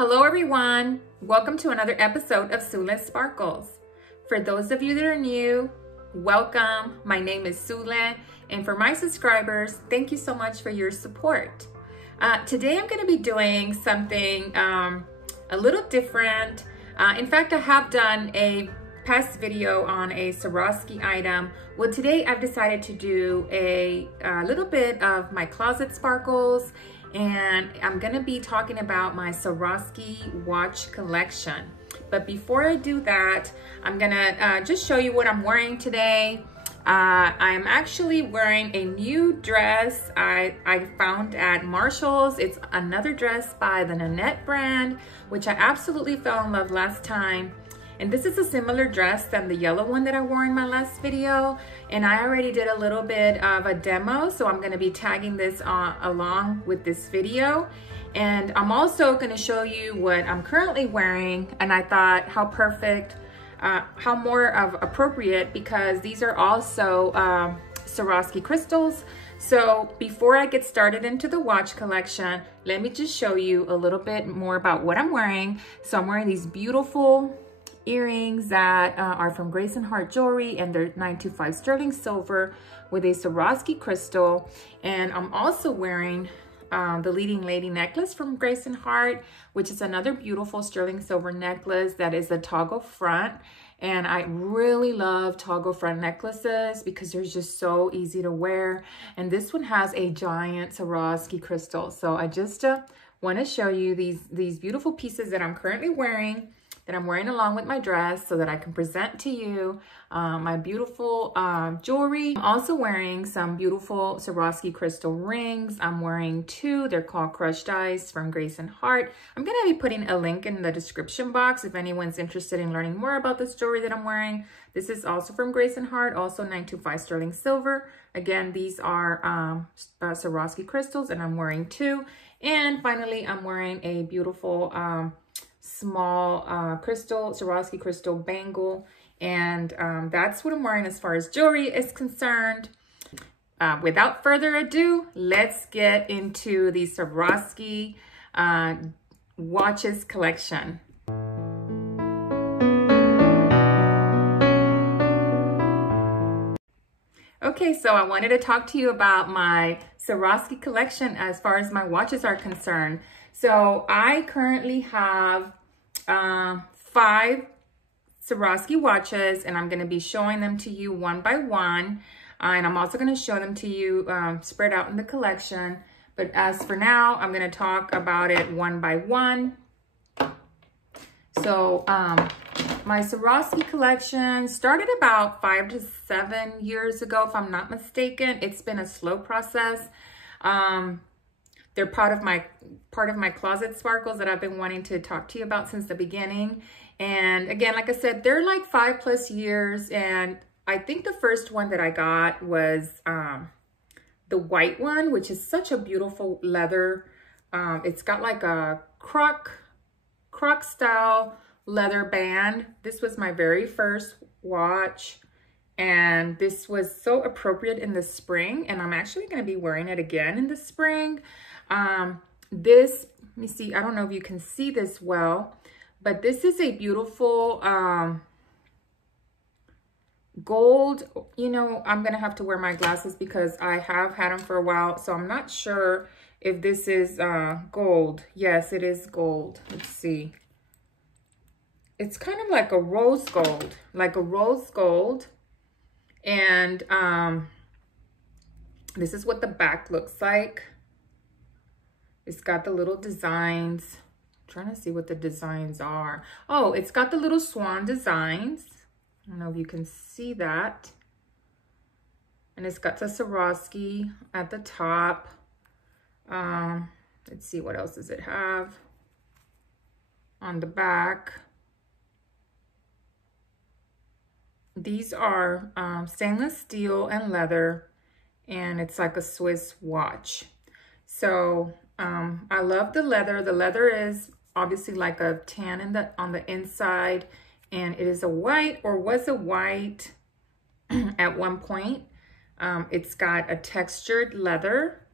Hello everyone, welcome to another episode of Sule Sparkles. For those of you that are new, welcome. My name is Sule, and for my subscribers, thank you so much for your support. Today I'm going to be doing something a little different. In fact, I have done a past video on a Swarovski item. Well, today I've decided to do a little bit of my closet sparkles, and I'm gonna be talking about my Swarovski watch collection. But before I do that, I'm gonna just show you what I'm wearing today. I'm actually wearing a new dress I found at Marshall's. It's another dress by the Nanette brand, which I absolutely fell in love last time. And this is a similar dress than the yellow one that I wore in my last video. And I already did a little bit of a demo, so I'm gonna be tagging this along with this video. And I'm also gonna show you what I'm currently wearing. And I thought how perfect, how more of appropriate, because these are also Swarovski crystals. So before I get started into the watch collection, let me just show you a little bit more about what I'm wearing. So I'm wearing these beautiful earrings that are from Grace & Hart Jewelry, and they're 925 sterling silver with a Swarovski crystal. And I'm also wearing the Leading Lady necklace from Grace & Hart, which is another beautiful sterling silver necklace that is a toggle front. And I really love toggle front necklaces because they're just so easy to wear. And this one has a giant Swarovski crystal. So I just want to show you these beautiful pieces that I'm currently wearing, that I'm wearing along with my dress, so that I can present to you my beautiful jewelry. I'm also wearing some beautiful Swarovski crystal rings. I'm wearing two. They're called Crushed Ice from Grace & Hart. I'm going to be putting a link in the description box if anyone's interested in learning more about this jewelry that I'm wearing. This is also from Grace & Hart, also 925 sterling silver. Again, these are Swarovski crystals, and I'm wearing two. And finally, I'm wearing a beautiful small Swarovski crystal bangle, and that's what I'm wearing as far as jewelry is concerned. Without further ado, let's get into the Swarovski watches collection. Okay, so I wanted to talk to you about my Swarovski collection as far as my watches are concerned. So I currently have 5 Swarovski watches, and I'm going to be showing them to you one by one. And I'm also going to show them to you spread out in the collection. But as for now, I'm going to talk about it one by one. So my Swarovski collection started about 5 to 7 years ago, if I'm not mistaken. It's been a slow process. They're part of my closet sparkles that I've been wanting to talk to you about since the beginning. And again, like I said, they're like 5+ years. And I think the first one that I got was the white one, which is such a beautiful leather. It's got like a croc style leather band. This was my very first watch, and this was so appropriate in the spring, and I'm actually going to be wearing it again in the spring. Let me see, I don't know if you can see this well, but this is a beautiful gold. You know, I'm gonna have to wear my glasses because I have had them for a while, so I'm not sure if this is gold. Yes, it is gold. Let's see. It's kind of like a rose gold, and this is what the back looks like. It's got the little designs. I'm trying to see what the designs are. Oh, it's got the little swan designs. I don't know if you can see that. And it's got the Swarovski at the top. Let's see, what else does it have on the back? These are stainless steel and leather, and it's like a Swiss watch. So I love the leather. The leather is obviously like a tan on the inside, and it is a white, or was a white at one point. It's got a textured leather,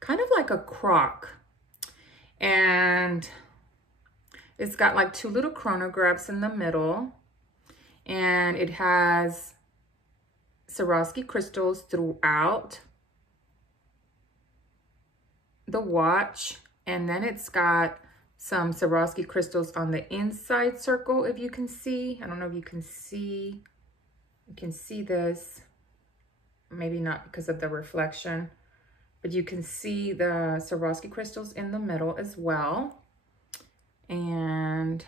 kind of like a croc. And It's got like 2 little chronographs in the middle, and it has Swarovski crystals throughout the watch, and then it's got some Swarovski crystals on the inside circle, if you can see. I don't know if you can see. You can see this. Maybe not because of the reflection, but you can see the Swarovski crystals in the middle as well. And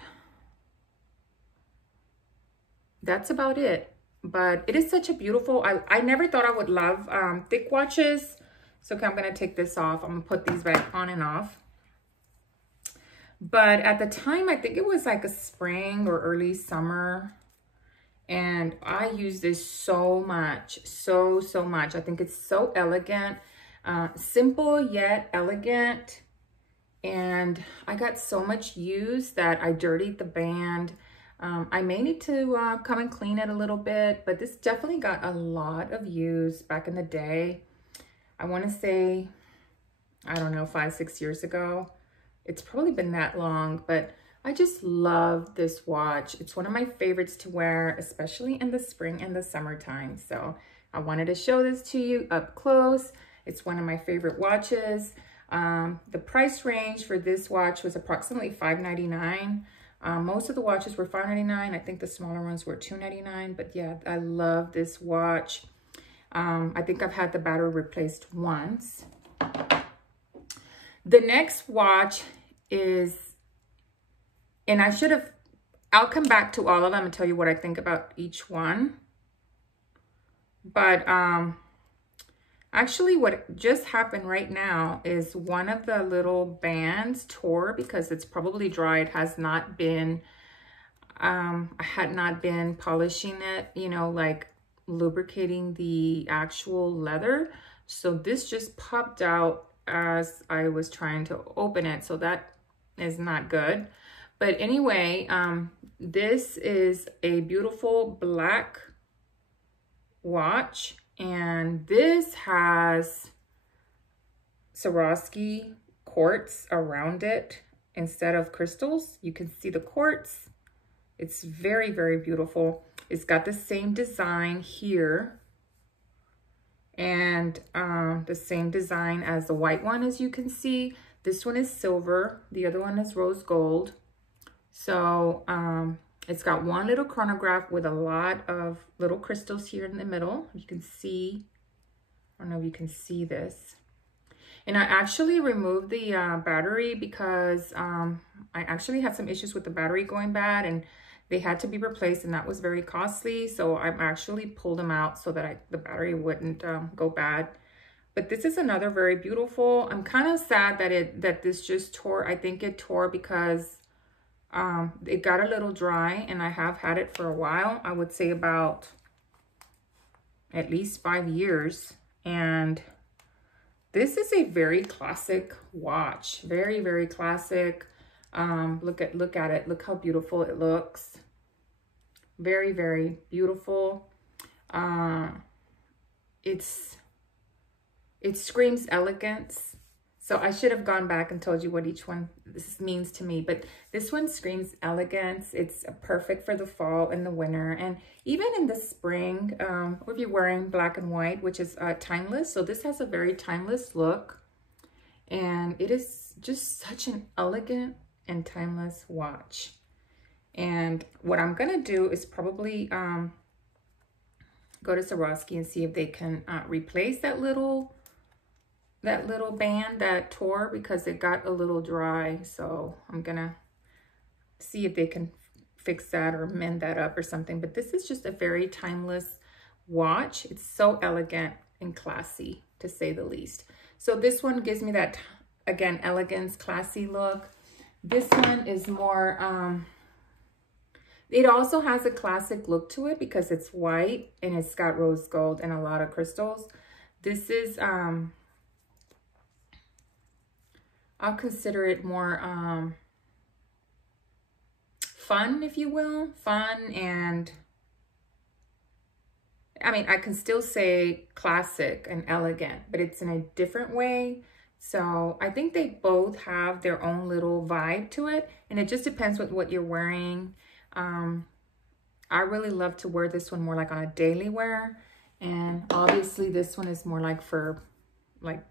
that's about it. But it is such a beautiful, I never thought I would love thick watches. So okay, I'm gonna take this off. I'm gonna put these back on and off. But at the time, I think it was like a spring or early summer. And I use this so much, so much. I think it's so elegant, simple yet elegant. And I got so much use that I dirtied the band. I may need to come and clean it a little bit, but this definitely got a lot of use back in the day. I want to say, I don't know, 5, 6 years ago. It's probably been that long, but I just love this watch. It's one of my favorites to wear, especially in the spring and the summertime. So I wanted to show this to you up close. It's one of my favorite watches. The price range for this watch was approximately $5.99. Most of the watches were $5.99. I think the smaller ones were $2.99. But yeah, I love this watch. I think I've had the battery replaced once. The next watch is, and I'll come back to all of them and tell you what I think about each one. But actually what just happened right now is one of the little bands tore because it's probably dry. It has not been, I had not been polishing it, you know, like lubricating the actual leather. So this just popped out as I was trying to open it. So that is not good. But anyway, this is a beautiful black watch, and this has Swarovski quartz around it instead of crystals. You can see the quartz. It's very, very beautiful. It's got the same design here, and the same design as the white one, as you can see. This one is silver, the other one is rose gold. So it's got one little chronograph with a lot of little crystals here in the middle. You can see, I don't know if you can see this. And I actually removed the battery because I actually had some issues with the battery going bad, and they had to be replaced, and that was very costly. So I actually pulled them out so that the battery wouldn't go bad. But this is another very beautiful. I'm kind of sad that this just tore. I think it tore because it got a little dry, and I have had it for a while. I would say about at least 5 years. And this is a very classic watch. Very, very classic. Look at it. Look how beautiful it looks. Very, very beautiful. It screams elegance. So I should have gone back and told you what each one this means to me. But this one screams elegance. It's perfect for the fall and the winter. And even in the spring, if you're wearing black and white, which is timeless. So this has a very timeless look. And it is just such an elegant and timeless watch. And what I'm going to do is probably go to Swarovski and see if they can replace that little band that tore because it got a little dry. So I'm gonna see if they can fix that or mend that up or something. But this is just a very timeless watch. It's so elegant and classy, to say the least. So this one gives me that, again, elegance, classy look. This one is more, it also has a classic look to it because it's white and it's got rose gold and a lot of crystals. This is, I'll consider it more fun, if you will. Fun, and I mean, I can still say classic and elegant, but it's in a different way So I think they both have their own little vibe to it, and it just depends with what you're wearing. I really love to wear this one more like on a daily wear, and obviously this one is more like for like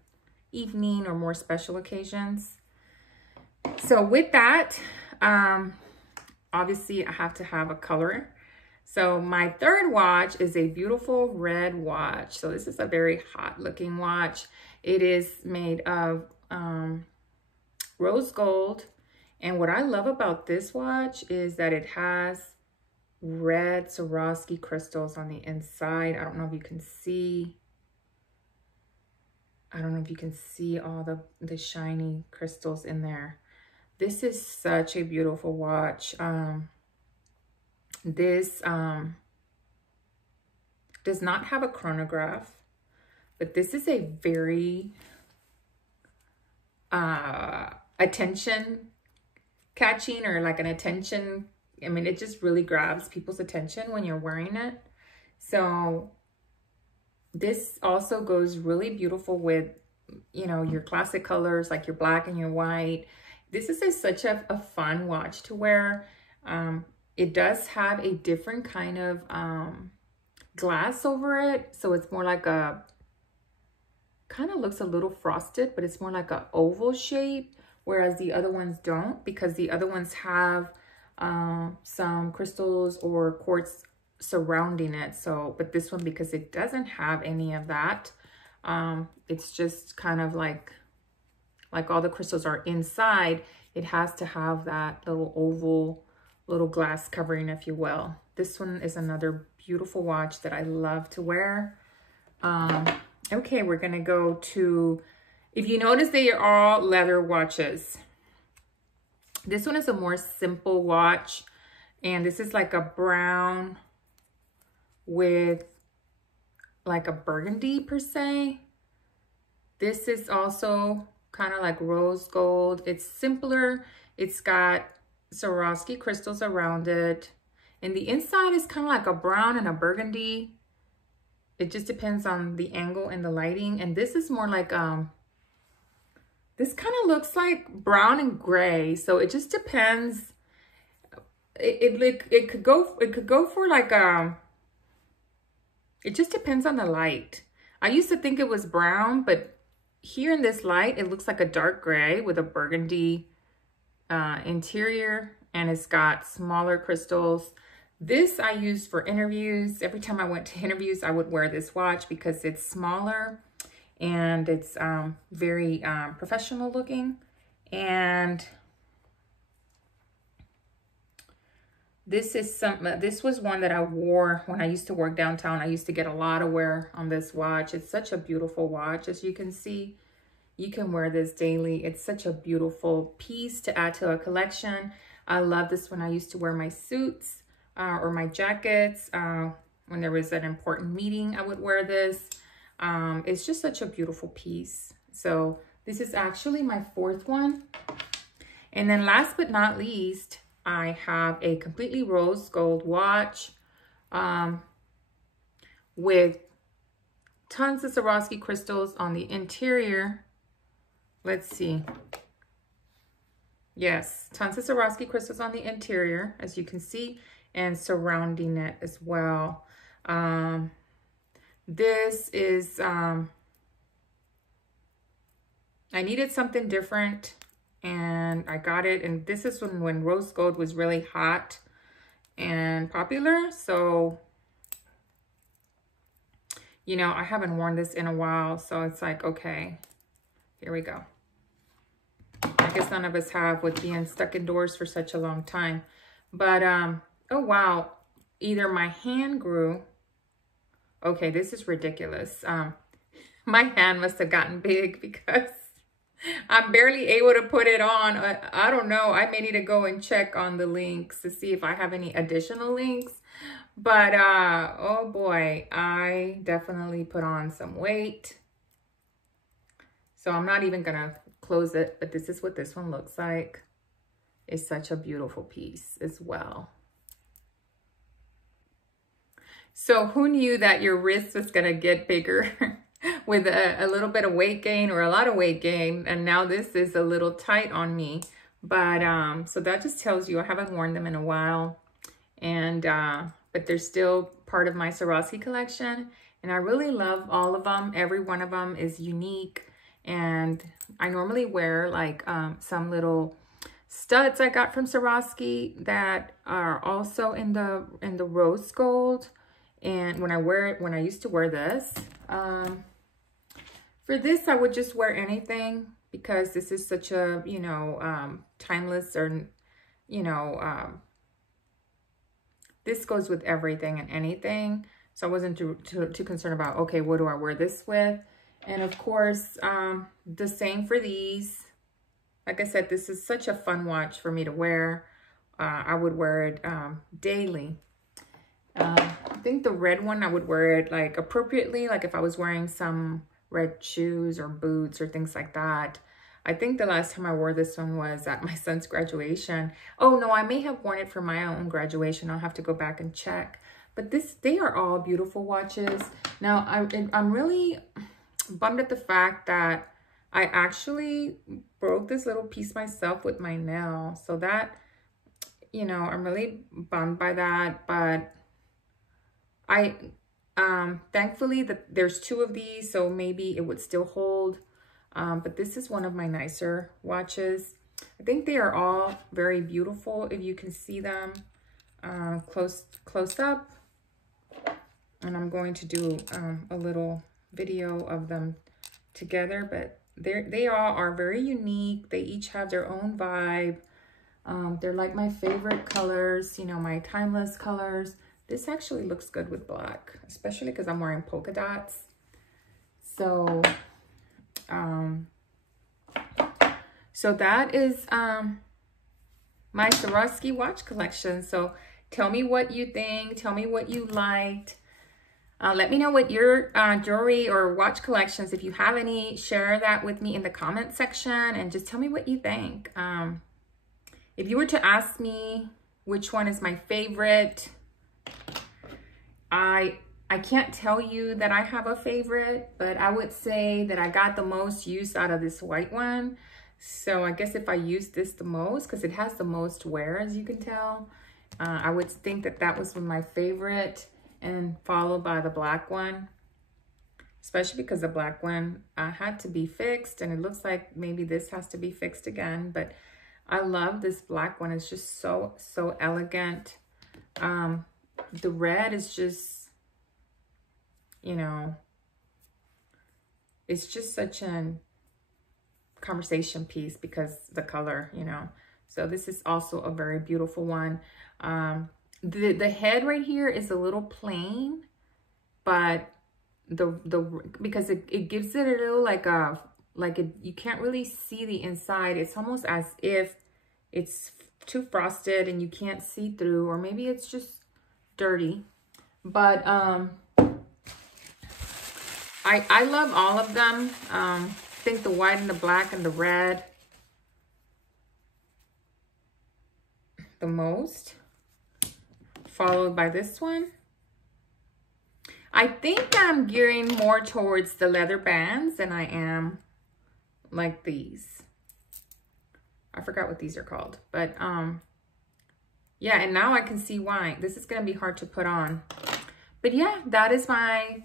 evening or more special occasions. So with that, obviously I have to have a color. So my third watch is a beautiful red watch. So this is a very hot looking watch. It is made of rose gold. And what I love about this watch is that it has red Swarovski crystals on the inside. I don't know if you can see. I don't know if you can see all the shiny crystals in there. This is such a beautiful watch. This does not have a chronograph, but this is a very attention catching, or like an attention. I mean, it just really grabs people's attention when you're wearing it. So this also goes really beautiful with, you know, your classic colors, like your black and your white. This is such a fun watch to wear. It does have a different kind of glass over it. So it's more like a, kind of looks a little frosted, but it's more like an oval shape, whereas the other ones don't, because the other ones have some crystals or quartz surrounding it. So, but this one, because it doesn't have any of that, it's just kind of like all the crystals are inside, it has to have that little oval, little glass covering, if you will. This one is another beautiful watch that I love to wear. Okay, we're gonna go to, if you notice, they are all leather watches. This one is a more simple watch, and this is like a brown with like a burgundy per se. This is also kind of like rose gold. It's simpler. It's got Swarovski crystals around it, and the inside is kind of like a brown and a burgundy. It just depends on the angle and the lighting. And this is more like this kind of looks like brown and gray, so it just depends. It could go for like it just depends on the light. I used to think it was brown, but here in this light, it looks like a dark gray with a burgundy interior, and it's got smaller crystals. This I use for interviews. Every time I went to interviews, I would wear this watch because it's smaller and it's very professional looking. And this was one that I wore when I used to work downtown. I used to get a lot of wear on this watch. It's such a beautiful watch. As you can see, you can wear this daily. It's such a beautiful piece to add to a collection. I love this when I used to wear my suits or my jackets. When there was an important meeting, I would wear this. It's just such a beautiful piece. So this is actually my fourth one. And then last but not least, I have a completely rose gold watch with tons of Swarovski crystals on the interior. Let's see. Yes, tons of Swarovski crystals on the interior, as you can see, and surrounding it as well. This is, I needed something different, and I got it. And this is when rose gold was really hot and popular. So, you know, I haven't worn this in a while. So it's like, okay, here we go. I guess none of us have, with being stuck indoors for such a long time. But, oh, wow. Either my hand grew. Okay, this is ridiculous. My hand must have gotten big because I'm barely able to put it on. I don't know. I may need to go and check on the links to see if I have any additional links. But, oh boy, I definitely put on some weight. So I'm not even going to close it, but this is what this one looks like. It's such a beautiful piece as well. So who knew that your wrist was going to get bigger? with a little bit of weight gain or a lot of weight gain. And now this is a little tight on me. But so that just tells you I haven't worn them in a while. And but they're still part of my Swarovski collection. And I really love all of them. Every one of them is unique. And I normally wear like some little studs I got from Swarovski that are also in the rose gold. And when I used to wear this, for this I would just wear anything because this is such a, you know, timeless, or, you know, this goes with everything and anything. So I wasn't too concerned about, okay, what do I wear this with? And of course, the same for these. Like I said, this is such a fun watch for me to wear. I would wear it daily. I think the red one, I would wear it like appropriately, like if I was wearing some red shoes or boots or things like that. I think the last time I wore this one was at my son's graduation. Oh no, I may have worn it for my own graduation. I'll have to go back and check. But they are all beautiful watches. Now, I'm really bummed at the fact that I actually broke this little piece myself with my nail. So that, you know, I'm really bummed by that. But I, thankfully, there's two of these, so maybe it would still hold. But this is one of my nicer watches. I think they are all very beautiful if you can see them close up. And I'm going to do a little video of them together, but they all are very unique. They each have their own vibe. They're like my favorite colors, you know, my timeless colors. This actually looks good with black, especially because I'm wearing polka dots. So, so that is my Swarovski watch collection. So tell me what you think. Tell me what you liked. Let me know what your jewelry or watch collections, if you have any, share that with me in the comment section and just tell me what you think. If you were to ask me which one is my favorite, I can't tell you that I have a favorite, but I would say that I got the most use out of this white one. So I guess if I use this the most, because it has the most wear, as you can tell, I would think that that was my favorite, and followed by the black one, especially because the black one had to be fixed, and it looks like maybe this has to be fixed again. But I love this black one. It's just so elegant. The red is just, you know, it's just such a conversation piece because the color, you know. So this is also a very beautiful one. The head right here is a little plain, but because it gives it a little you can't really see the inside. It's almost as if it's too frosted and you can't see through, or maybe it's just dirty. But I love all of them. I think the white and the black and the red the most, followed by this one. I think I'm gearing more towards the leather bands than I am like these. I forgot what these are called, but yeah, and now I can see why. This is going to be hard to put on. But yeah, that is my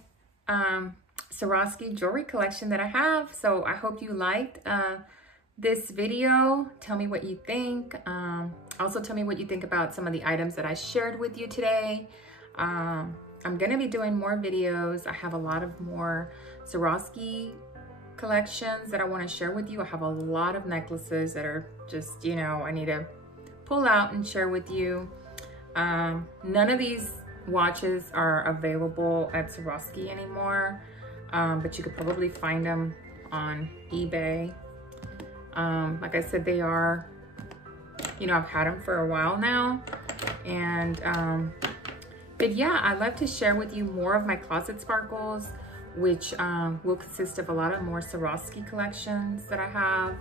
Swarovski jewelry collection that I have. So I hope you liked this video. Tell me what you think. Also tell me what you think about some of the items that I shared with you today. I'm gonna be doing more videos. I have a lot of more Swarovski collections that I want to share with you. I have a lot of necklaces that are just, you know, I need to pull out and share with you. None of these watches are available at Swarovski anymore, but you could probably find them on eBay. Like I said, they are, you know, I've had them for a while now. And but yeah, I'd love to share with you more of my closet sparkles, which will consist of a lot of more Swarovski collections that I have.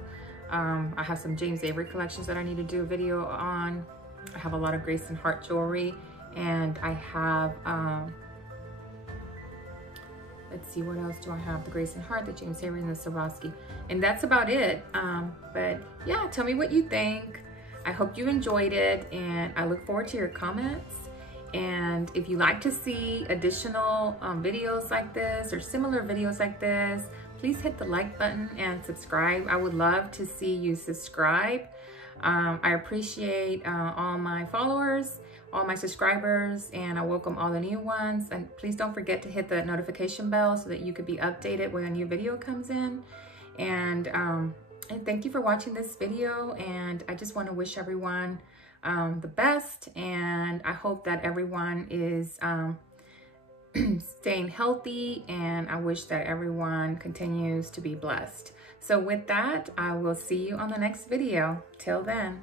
I have some James Avery collections that I need to do a video on. I have a lot of Grace and Hart jewelry, and I have let's see, what else do I have? The Grace and Heart, the James Avery, and the Swarovski. And that's about it. But yeah, tell me what you think. I hope you enjoyed it, and I look forward to your comments. And if you like to see additional videos like this or similar videos like this, please hit the like button and subscribe. I would love to see you subscribe. I appreciate all my followers, all my subscribers, and I welcome all the new ones. And please don't forget to hit the notification bell so that you could be updated when a new video comes in. And thank you for watching this video. And I just want to wish everyone the best. And I hope that everyone is staying healthy, and I wish that everyone continues to be blessed. So with that, I will see you on the next video. Till then.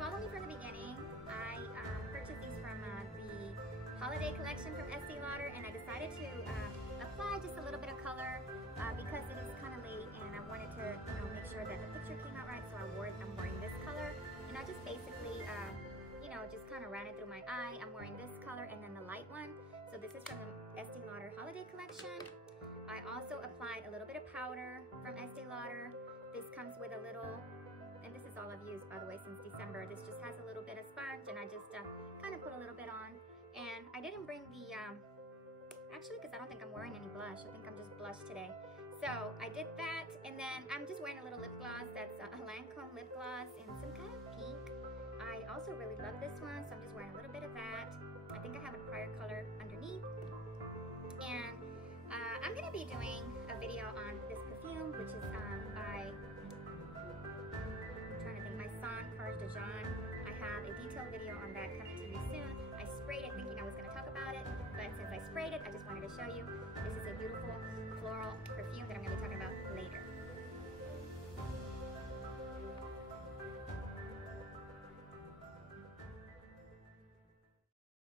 Follow me from the beginning. I purchased these from the holiday collection from Estee Lauder, and I decided to apply just a little bit of color because it is kind of late, and I wanted to make sure that the picture came out right. So I'm wearing this color, and I just basically just kind of ran it through my eye. I'm wearing this color and then the light one. So this is from the Estee Lauder holiday collection. I also applied a little bit of powder from Estee Lauder. This comes with a little, and this is all I've used, by the way, since December. This just has a little bit of sponge, and I just kind of put a little bit on. And I didn't bring the, actually, because I don't think I'm wearing any blush. I think I'm just blushed today. So I did that, and then I'm just wearing a little lip gloss. That's a Lancome lip gloss in some kind of pink. I also really love this one, so I'm just wearing a little bit of that. I think I have a prior color underneath. And I'm going to be doing a video on this perfume, which is by Maison Kurkdjian. I have a detailed video on that coming